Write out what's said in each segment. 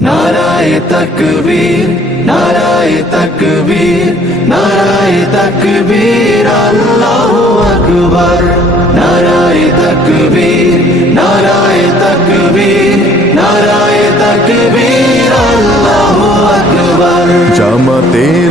নারায় তকবীর নারায় তকবীর নারায় তকবীর আল্লাহু আকবার নারায় তকবীর নারায় তকবীর নারায় তকবীর আল্লাহু আকবার জামাতের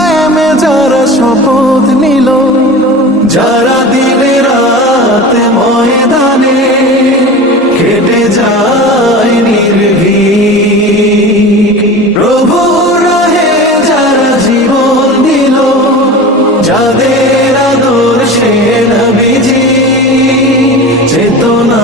যারা শপথ নিল। যারা দিনে রাত ময়দানে কেটে যায় নির্ভীক। প্রভু রাহে যারা জীবন দিল, যাদের আদর্শে নবীজি চেতনা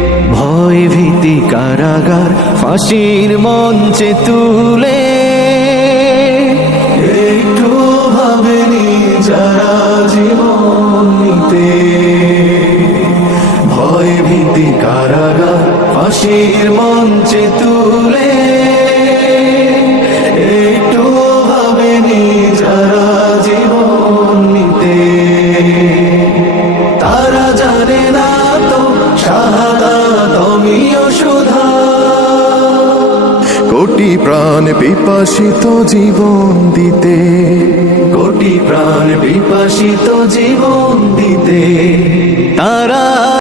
ভয় ভীতি কারাগার ফাঁসির মঞ্চে তুলে। একটু ভাবেনি যারা জীবন ভয় ভীতি কারাগার ফাঁসির মঞ্চে তুলে। কোটি প্রাণ বিপাশিত জীবন দিতে। কোটি প্রাণ বিপাসিত জীবন দিতে। তারা